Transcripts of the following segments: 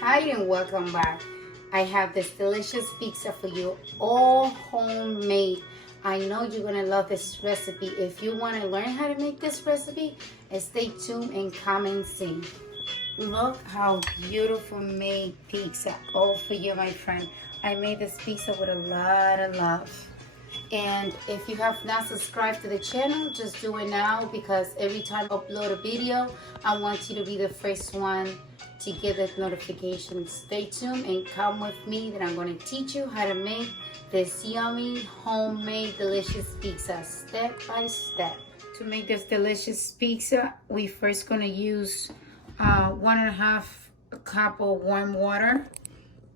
Hi and welcome back. I have this delicious pizza for you, all homemade. I know you're gonna love this recipe. If you wanna learn how to make this recipe, stay tuned and come and see. Look how beautiful made pizza, all for you, my friend. I made this pizza with a lot of love. And if you have not subscribed to the channel, just do it now, because every time I upload a video, I want you to be the first one to get the notification. Stay tuned and come with me, that I'm going to teach you how to make this yummy, homemade, delicious pizza step by step. To make this delicious pizza, we first going to use 1.5 cup of warm water,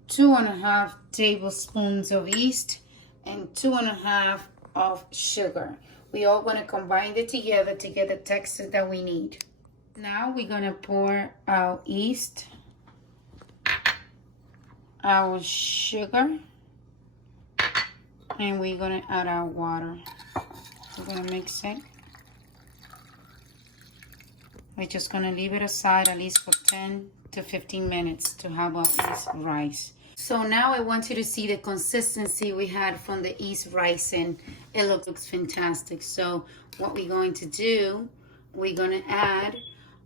2.5 tablespoons of yeast, and 2.5 of sugar. We all going to combine it together to get the texture that we need. Now we're going to pour our yeast, our sugar, and we're going to add our water. We're going to mix it. We're just going to leave it aside at least for 10 to 15 minutes to have our yeast rise. So now I want you to see the consistency we had from the yeast rising. It looks fantastic. So what we're going to do, we're going to add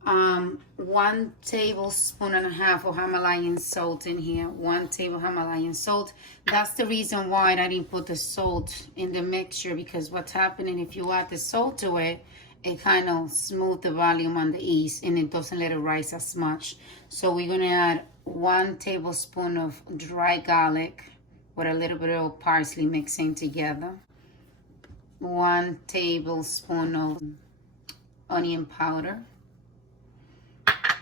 1 tablespoon and a half of Himalayan salt in here. 1 table Himalayan salt. That's the reason why I didn't put the salt in the mixture, because what's happening if you add the salt to it, it kind of smooth the volume on the yeast and it doesn't let it rise as much. So we're going to add 1 tablespoon of dry garlic with a little bit of parsley mixing together. 1 tablespoon of onion powder.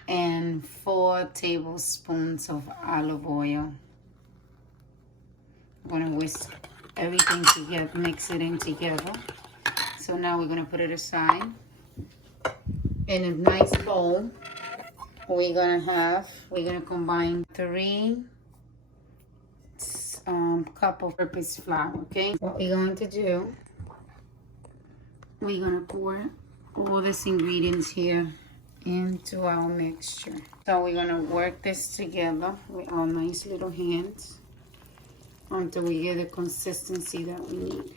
And 4 tablespoons of olive oil. I'm going to whisk everything together, mix it in together. So now we're going to put it aside. In a nice bowl, we're going to combine 3 cup of all-purpose flour, okay? What we're going to do, we're going to pour all these ingredients here into our mixture. So we're going to work this together with our nice little hands until we get the consistency that we need.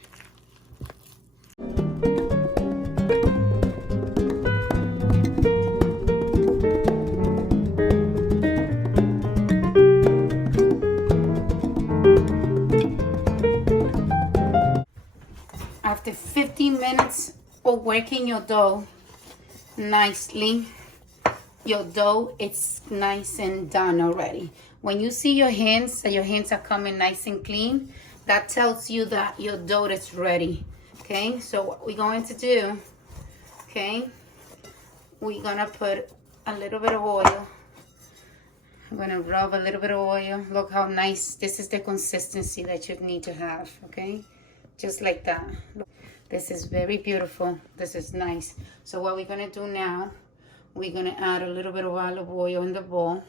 After 15 minutes of working your dough nicely, your dough is nice and done already. When you see your hands, that your hands are coming nice and clean, that tells you that your dough is ready. Okay, so what we're going to do, okay, we're gonna put a little bit of oil. I'm gonna rub a little bit of oil. Look how nice, this is the consistency that you need to have, okay? Just like that. This is very beautiful. This is nice. So what we're gonna do now, we're gonna add a little bit of olive oil in the bowl.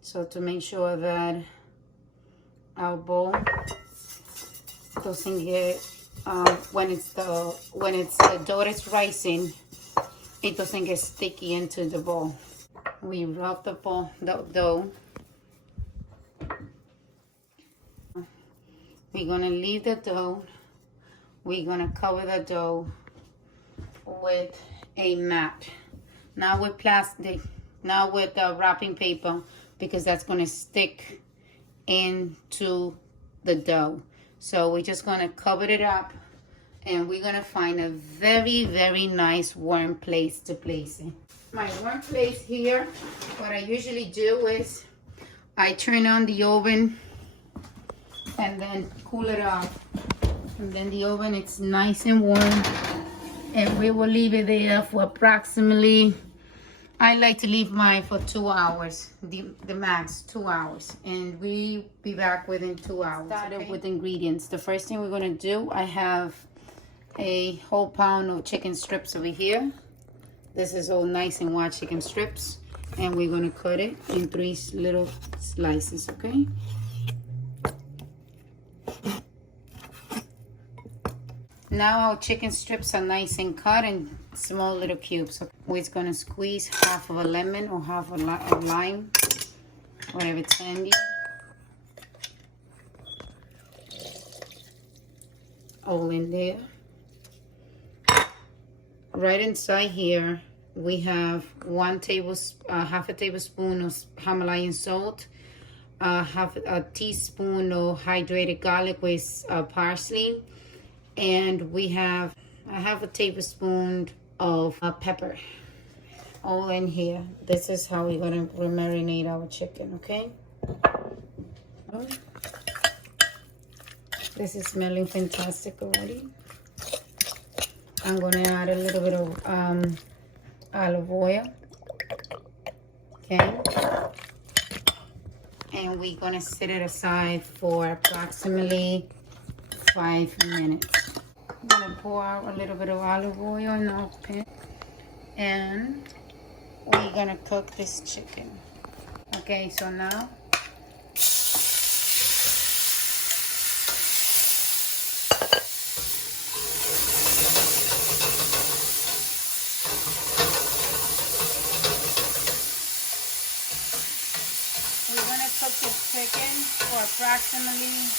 So to make sure that our bowl doesn't get, when the dough is rising, it doesn't get sticky into the bowl. We rub the dough. We're gonna leave the dough. We're gonna cover the dough with a mat. Not with plastic, not with wrapping paper, because that's gonna stick into the dough. So we're just gonna cover it up, and we're gonna find a very, very nice warm place to place it. My warm place here, what I usually do is I turn on the oven and then cool it off. And then the oven, it's nice and warm. And we will leave it there for approximately, I like to leave mine for 2 hours, the max, 2 hours. And we'll be back within 2 hours. Started with ingredients. The first thing we're gonna do, I have a whole pound of chicken strips over here. This is all nice and white chicken strips. And we're gonna cut it in 3 little slices, okay? Now our chicken strips are nice and cut in small little cubes. So we're gonna squeeze half of a lemon or half a lime whatever it's handy. All in there. Right inside here, we have half a tablespoon of Himalayan salt, half a teaspoon of hydrated garlic with parsley, and we have a half a tablespoon of pepper. All in here. This is how we're gonna marinate our chicken, okay? This is smelling fantastic already. I'm gonna add a little bit of olive oil, okay? And we're gonna set it aside for approximately 5 minutes. I'm gonna pour out a little bit of olive oil in our pan, and we're gonna cook this chicken. Okay, so now we're gonna cook this chicken for approximately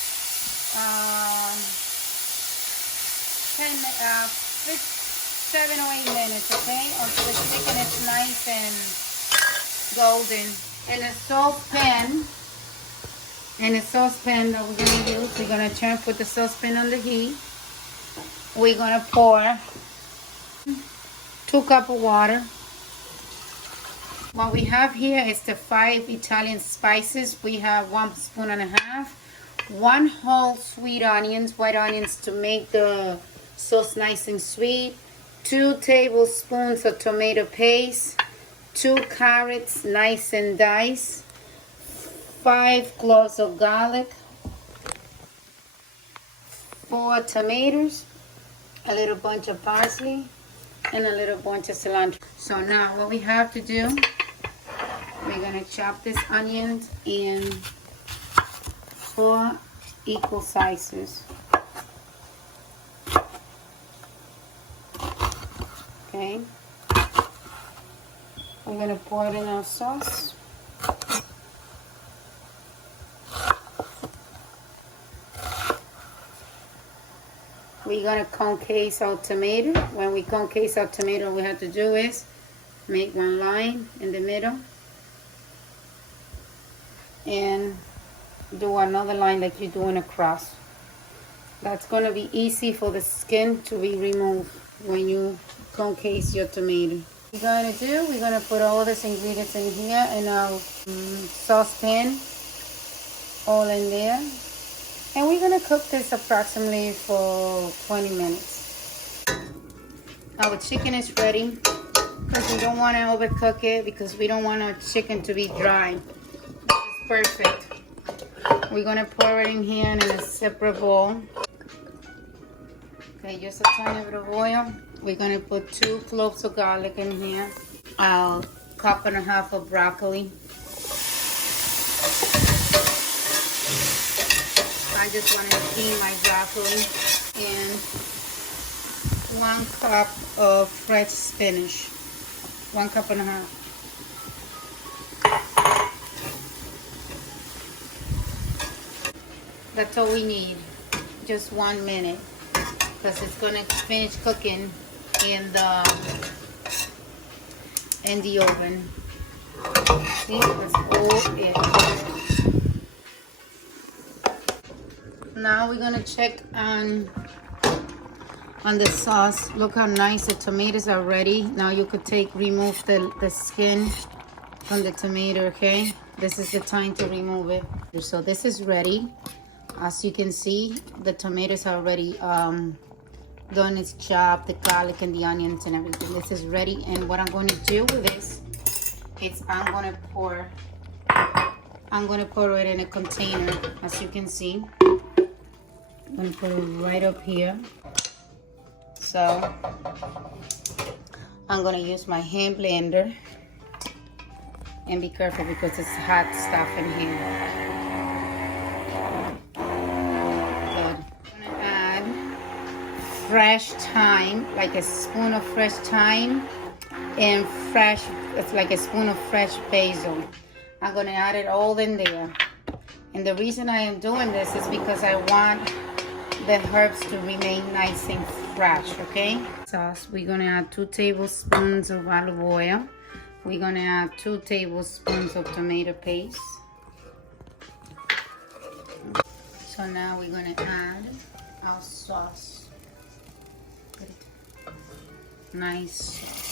7 or 8 minutes, okay? Until the chicken is nice and golden. In a saucepan that we're gonna use, we're gonna put the saucepan on the heat. We're gonna pour 2 cups of water. What we have here is the 5 Italian spices. We have 1.5 spoons, 1 whole sweet onions, white onions, to make the sauce nice and sweet, 2 tablespoons of tomato paste, 2 carrots nice and diced, 5 cloves of garlic, 4 tomatoes, a little bunch of parsley, and a little bunch of cilantro. So now what we have to do, we're gonna chop this onions in 4 equal sizes. Okay. We're gonna pour it in our sauce. We're gonna concave our tomato. When we concave our tomato, what we have to do is make 1 line in the middle and do another line like you do in a cross. That's gonna be easy for the skin to be removed when you concave your tomato. We're gonna put all these ingredients in here in our saucepan, all in there, and we're gonna cook this approximately for 20 minutes. Our chicken is ready, because we don't want to overcook it, because we don't want our chicken to be dry. It's perfect. We're gonna pour it in here in a separate bowl. Okay, just a tiny bit of oil. We're gonna put 2 cloves of garlic in here, a 1.5 cups of broccoli. I just want to steam my broccoli, and 1 cup of fresh spinach, 1.5 cups. That's all we need, just 1 minute, because it's gonna finish cooking in the oven. See, that's all it. Now we're gonna check on the sauce. Look how nice the tomatoes are ready. Now you could remove the skin from the tomato, okay? This is the time to remove it. So this is ready. As you can see, the tomatoes are already done its job, the garlic and the onions and everything. This is ready, and what I'm going to do with this is I'm going to pour it in a container, as you can see. I'm going to put it right up here. So I'm going to use my hand blender, and be careful because it's hot stuff in here. Fresh thyme, like a spoon of fresh thyme, and it's like a spoon of fresh basil. I'm gonna add it all in there. And the reason I am doing this is because I want the herbs to remain nice and fresh, okay? Sauce, we're gonna add 2 tablespoons of olive oil. We're gonna add 2 tablespoons of tomato paste. So now we're gonna add our sauce. Nice.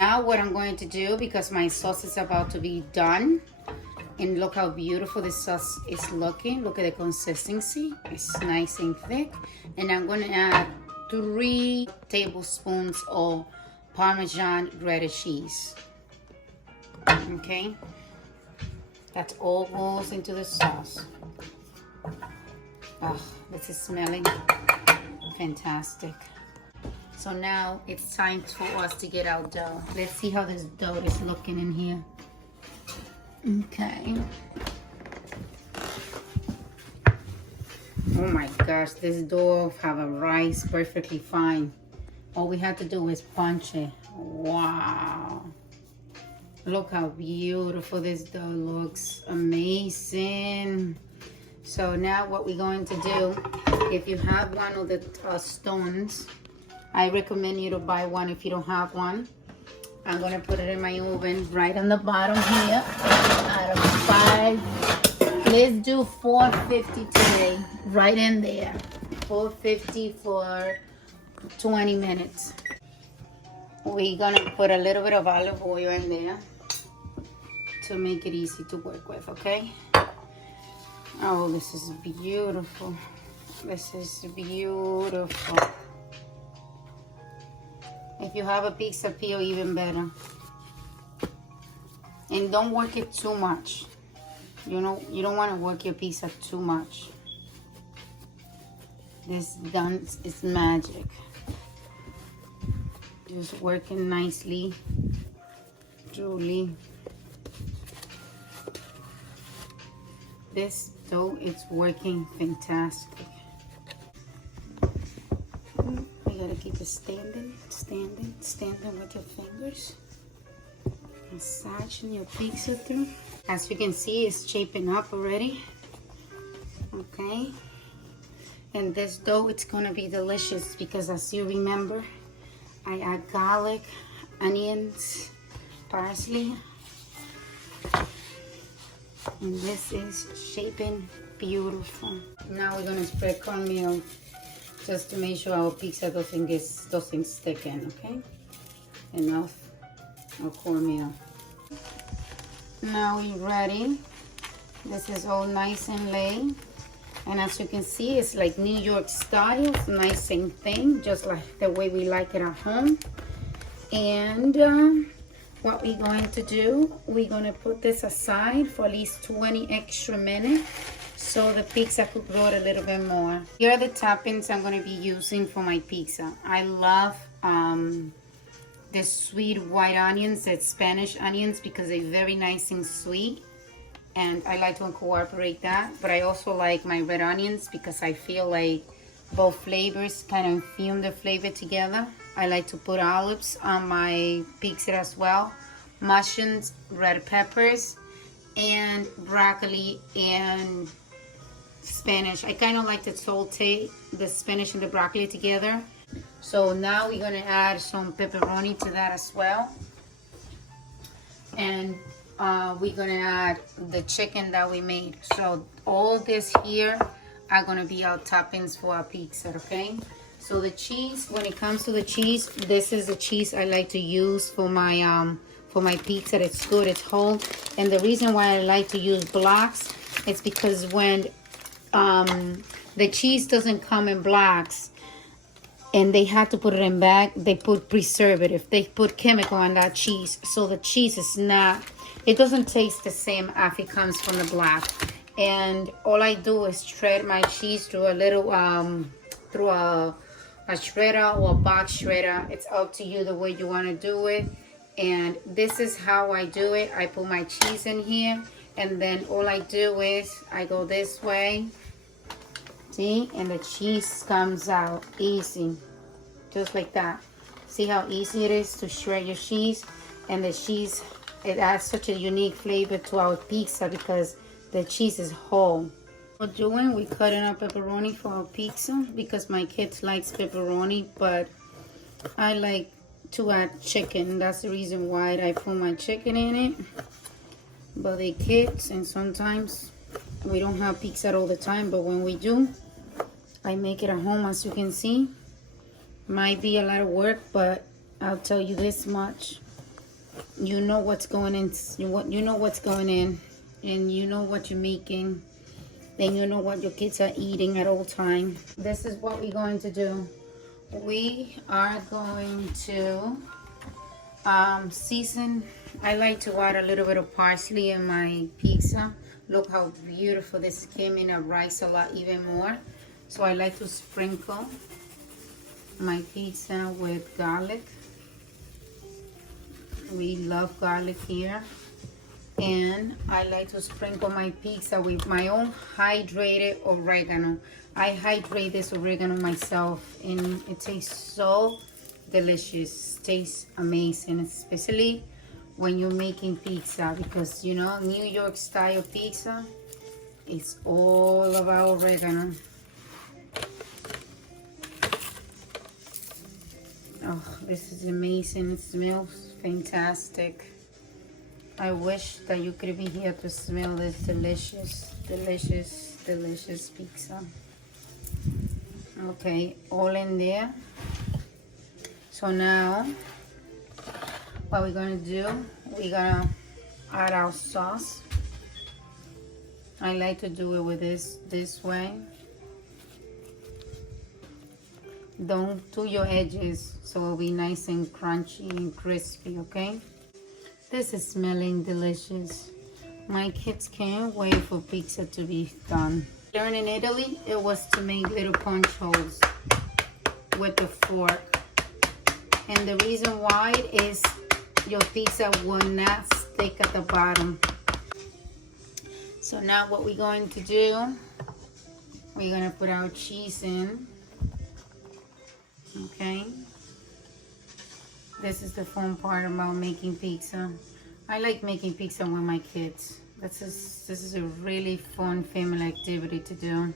Now what I'm going to do, because my sauce is about to be done, and look how beautiful this sauce is looking. Look at the consistency. It's nice and thick. And I'm going to add 3 tablespoons of Parmesan grated cheese. Okay? That all goes into the sauce. Oh, this is smelling fantastic. So now it's time for us to get our dough. Let's see how this dough is looking in here. Okay. Oh my gosh, this dough have a rise perfectly fine. All we have to do is punch it. Wow. Look how beautiful this dough looks. Amazing. So now what we're going to do, if you have one of the stones, I recommend you to buy one if you don't have one. I'm gonna put it in my oven right on the bottom here. Out of 5, let's do 450 today. Right in there. 450 for 20 minutes. We're gonna put a little bit of olive oil in there to make it easy to work with, okay? Oh, this is beautiful. This is beautiful. If you have a pizza peel, even better. And don't work it too much. You know, you don't want to work your pizza too much. This dance is magic. Just working nicely, truly. This dough is working fantastic. You gotta keep it standing with your fingers. Massaging your pizza through. As you can see, it's shaping up already. Okay. And this dough, it's gonna be delicious because, as you remember, I add garlic, onions, parsley. And this is shaping beautiful. Now we're gonna spread cornmeal just to make sure our pizza doesn't stick in, okay? Enough of cornmeal. Now we're ready. This is all nice and laid. And as you can see, it's like New York style. It's nice and thin, just like the way we like it at home. And what we're going to do, we're going to put this aside for at least 20 extra minutes so the pizza could grow a little bit more. Here are the toppings I'm going to be using for my pizza. I love the sweet white onions, the Spanish onions, because they're very nice and sweet. And I like to incorporate that. But I also like my red onions because I feel like both flavors kind of infuse the flavor together. I like to put olives on my pizza as well. Mushrooms, red peppers, and broccoli and spinach. I kind of like to saute the spinach and the broccoli together. So now we're going to add some pepperoni to that as well. And we're going to add the chicken that we made. So all this here are going to be our toppings for our pizza, okay? So the cheese, when it comes to the cheese, this is the cheese I like to use for my pizza. It's good, it's whole. And the reason why I like to use blocks is because when the cheese doesn't come in blocks and they have to put it in bag, they put preservative, they put chemical on that cheese. So the cheese is not, it doesn't taste the same if it comes from the block. And all I do is shred my cheese through a little, through a shredder or a box shredder. It's up to you the way you want to do it. And this is how I do it. I put my cheese in here, and then all I do is I go this way. See, and the cheese comes out easy, just like that. See how easy it is to shred your cheese, and the cheese it adds such a unique flavor to our pizza because the cheese is whole. What we're doing, we cutting up pepperoni for our pizza because my kids likes pepperoni, but I like to add chicken. That's the reason why I put my chicken in it. But they kids, and sometimes we don't have pizza all the time, but when we do, I make it at home. As you can see, might be a lot of work, but I'll tell you this much: you know what's going in, you know what's going in, and you know what you're making, then you know what your kids are eating at all time. This is what we're going to do. We are going to season. I like to add a little bit of parsley in my pizza. Look how beautiful this came in. A rice a lot even more. So I like to sprinkle my pizza with garlic. We love garlic here. And I like to sprinkle my pizza with my own hydrated oregano. I hydrate this oregano myself, and it tastes so delicious. Tastes amazing, especially when you're making pizza, because you know New York style pizza is all about oregano. Oh, this is amazing. It smells fantastic. I wish that you could be here to smell this delicious, delicious, delicious pizza. Okay, all in there. So now, what we're gonna do, we're gonna add our sauce. I like to do it with this way. Don't do your edges, so it'll be nice and crunchy and crispy, okay? This is smelling delicious. My kids can't wait for pizza to be done. Learned in Italy, it was to make little punch holes with the fork. And the reason why is your pizza will not stick at the bottom. So now what we're going to do, we're gonna put our cheese in. Okay. This is the fun part about making pizza. I like making pizza with my kids. This is a really fun family activity to do.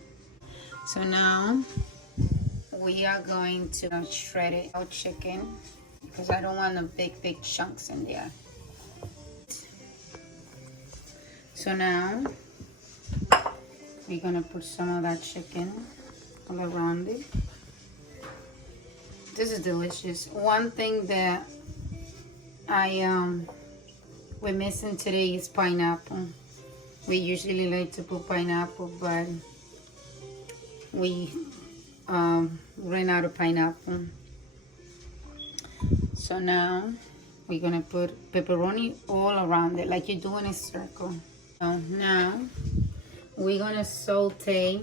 So now we are going to shred it our chicken because I don't want the big chunks in there. So now we're gonna put some of that chicken all around it. This is delicious. One thing that we're missing today is pineapple. We usually like to put pineapple, but we ran out of pineapple. So now we're gonna put pepperoni all around it, like you do in a circle. So now we're gonna saute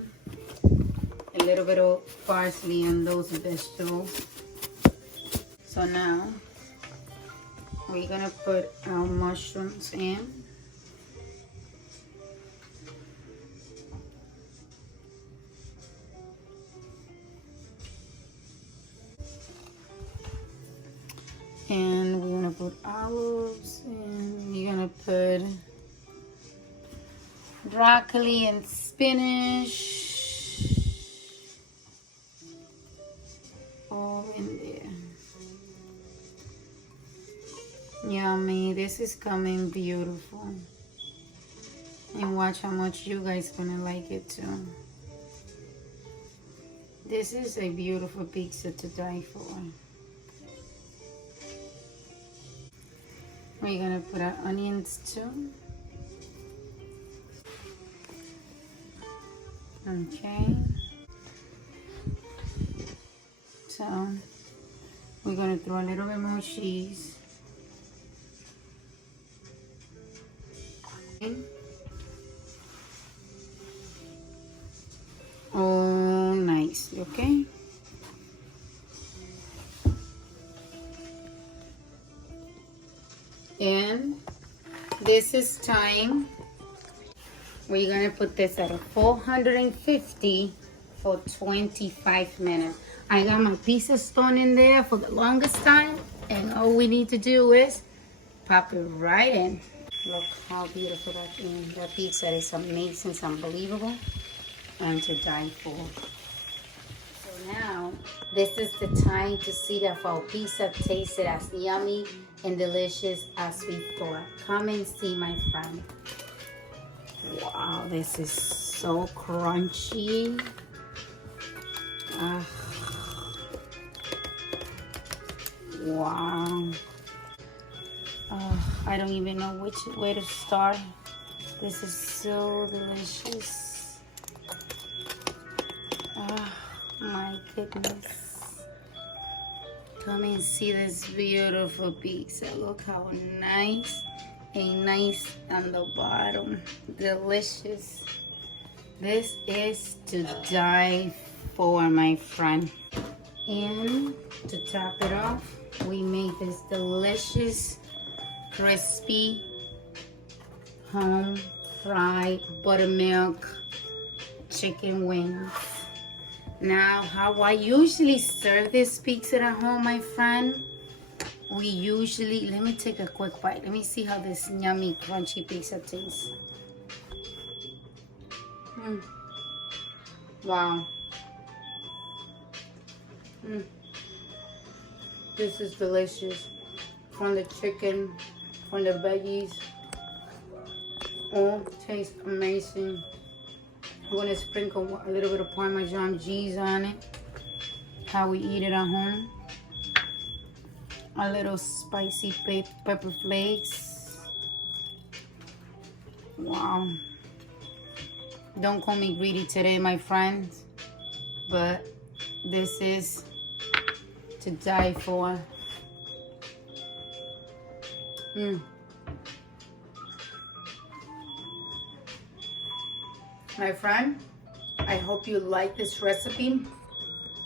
a little bit of parsley and those vegetables. So now we're gonna put our mushrooms in. And we're gonna put olives, and you're gonna put broccoli and spinach all in there. Yummy. This is coming beautiful. And watch how much you guys gonna like it too. This is a beautiful pizza to die for. We're gonna put our onions too. Okay. So we're gonna throw a little bit more cheese. Okay. Oh, nice. Okay. And this is time. We're gonna put this at a 450 for 25 minutes. I got my pizza stone in there for the longest time, and all we need to do is pop it right in. Look how beautiful that pizza is. Amazing, it's unbelievable, and to die for. So now, this is the time to see if our pizza tasted as yummy and delicious as we thought. Come and see, my friend. Wow, this is so crunchy. Wow. I don't even know which way to start. This is so delicious. My goodness. Come and see this beautiful pizza. Look how nice and nice on the bottom. Delicious. This is to die for, my friend. And to top it off, we made this delicious, crispy, home fried buttermilk chicken wings. Now, how I usually serve this pizza at home, my friend, we usually, let me take a quick bite. Let me see how this yummy, crunchy pizza tastes. Wow. This is delicious. From the chicken, from the veggies, all tastes amazing. I'm gonna sprinkle a little bit of Parmesan cheese on it. How we eat it at home. A little spicy pepper flakes. Wow. Don't call me greedy today, my friends, but this is to die for. My friend, I hope you like this recipe,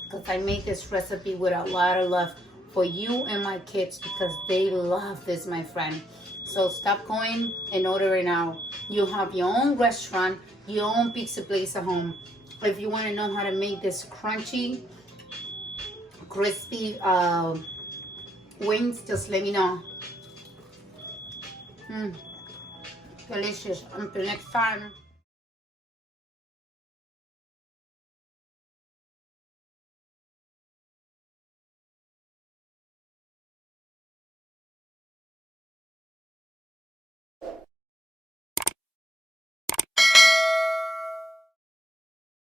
because I made this recipe with a lot of love for you and my kids, because they love this, my friend. So stop going and order it now. You have your own restaurant, your own pizza place at home. If you want to know how to make this crunchy, crispy wings, just let me know. Delicious. Until next time.